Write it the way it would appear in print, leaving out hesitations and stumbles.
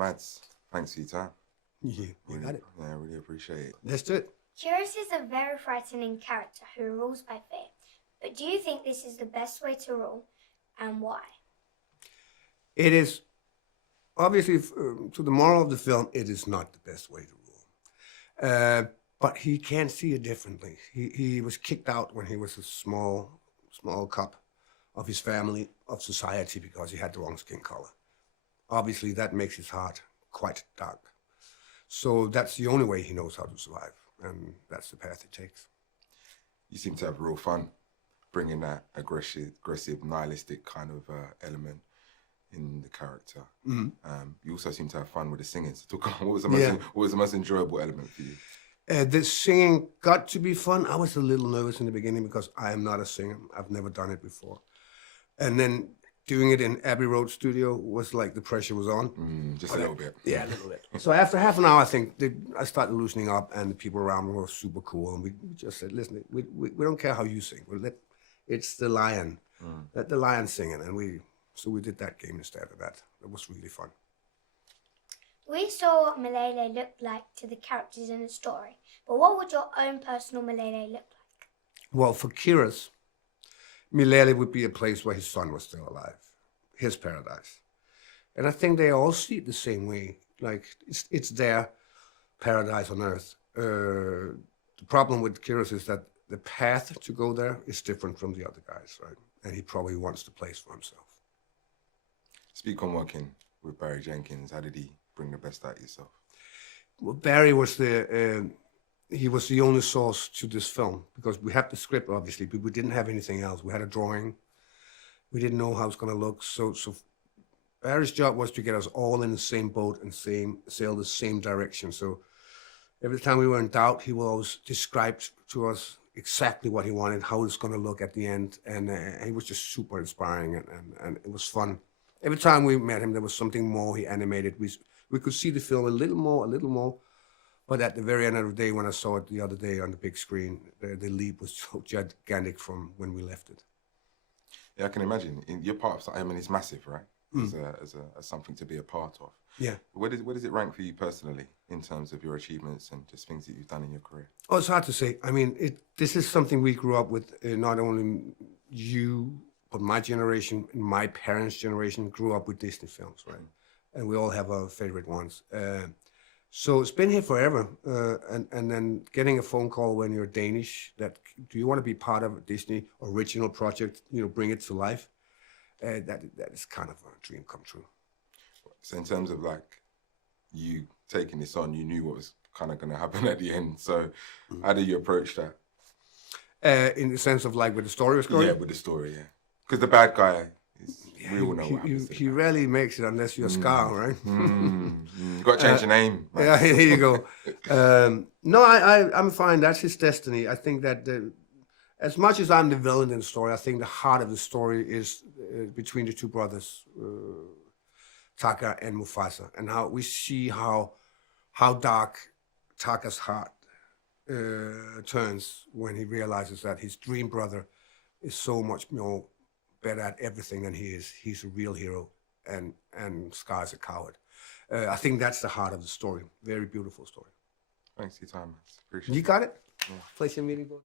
Mads, thanks for your time. Yeah, we got it. Yeah, I really appreciate it. Let's do it. Cyrus is a very frightening character who rules by fear. But do you think this is the best way to rule, and why? It is, obviously, to the moral of the film, it is not the best way to rule. But he can see it differently. He was kicked out when he was a small cub of his family, of society, because he had the wrong skin color. Obviously, that makes his heart quite dark. So that's the only way he knows how to survive, and that's the path he takes. You seem to have real fun bringing that aggressive, nihilistic kind of element in the character. Mm-hmm. You also seem to have fun with the singing. So talk about what was the most enjoyable element for you? The singing got to be fun. I was a little nervous in the beginning because I am not a singer. I've never done it before. And then doing it in Abbey Road studio was like the pressure was on. Just a little bit. Yeah, a little bit. So after half an hour, I think I started loosening up, and the people around me were super cool. And we just said, listen, we don't care how you sing. It's the lion. Let the lion sing it. And so we did that game instead of that. It was really fun. We saw what Malele looked like to the characters in the story, but what would your own personal Malele look like? Well, for Kiras, Milele would be a place where his son was still alive, his paradise. And I think they all see it the same way, like it's their paradise on earth. The problem with Kiras is that the path to go there is different from the other guys, right? And he probably wants the place for himself. Speak on working with Barry Jenkins. How did he bring the best out of yourself? Well, Barry was he was the only source to this film, because we had the script, obviously, but we didn't have anything else. We had a drawing. We didn't know how it was going to look. So Barry's job was to get us all in the same boat and sail the same direction. So every time we were in doubt, he will always describe to us exactly what he wanted, how it's going to look at the end. And he was just super inspiring, and it was fun. Every time we met him, there was something more he animated. We could see the film a little more. But at the very end of the day, when I saw it the other day on the big screen, the leap was so gigantic from when we left it. Yeah, I can imagine. You're part of, I mean, it's massive, right? As something to be a part of. Yeah. Where does it rank for you personally in terms of your achievements and just things that you've done in your career? Oh, it's hard to say. I mean, this is something we grew up with. Not only you, but my generation and my parents' generation grew up with Disney films, right? And we all have our favorite ones. So it's been here forever. And then getting a phone call when you're Danish that, do you want to be part of a Disney original project, bring it to life? That is kind of a dream come true. So in terms of like you taking this on, you knew what was kind of going to happen at the end. So how do you approach that? In the sense of like with the story was going? Yeah, with the story, yeah. Because the bad guy is, we all know what happens. He rarely makes it unless you're Scar, right? Got to change your name. Man. Yeah, here you go. No, I'm fine. That's his destiny. I think that as much as I'm the villain in the story, I think the heart of the story is between the two brothers, Taka and Mufasa, and how we see how dark Taka's heart turns when he realizes that his dream brother is so much more better at everything than he is. He's a real hero, and Scar's a coward. I think that's the heart of the story. Very beautiful story. Thanks for your time, man. Appreciate it. You got it? Yeah. Place your meeting, boy.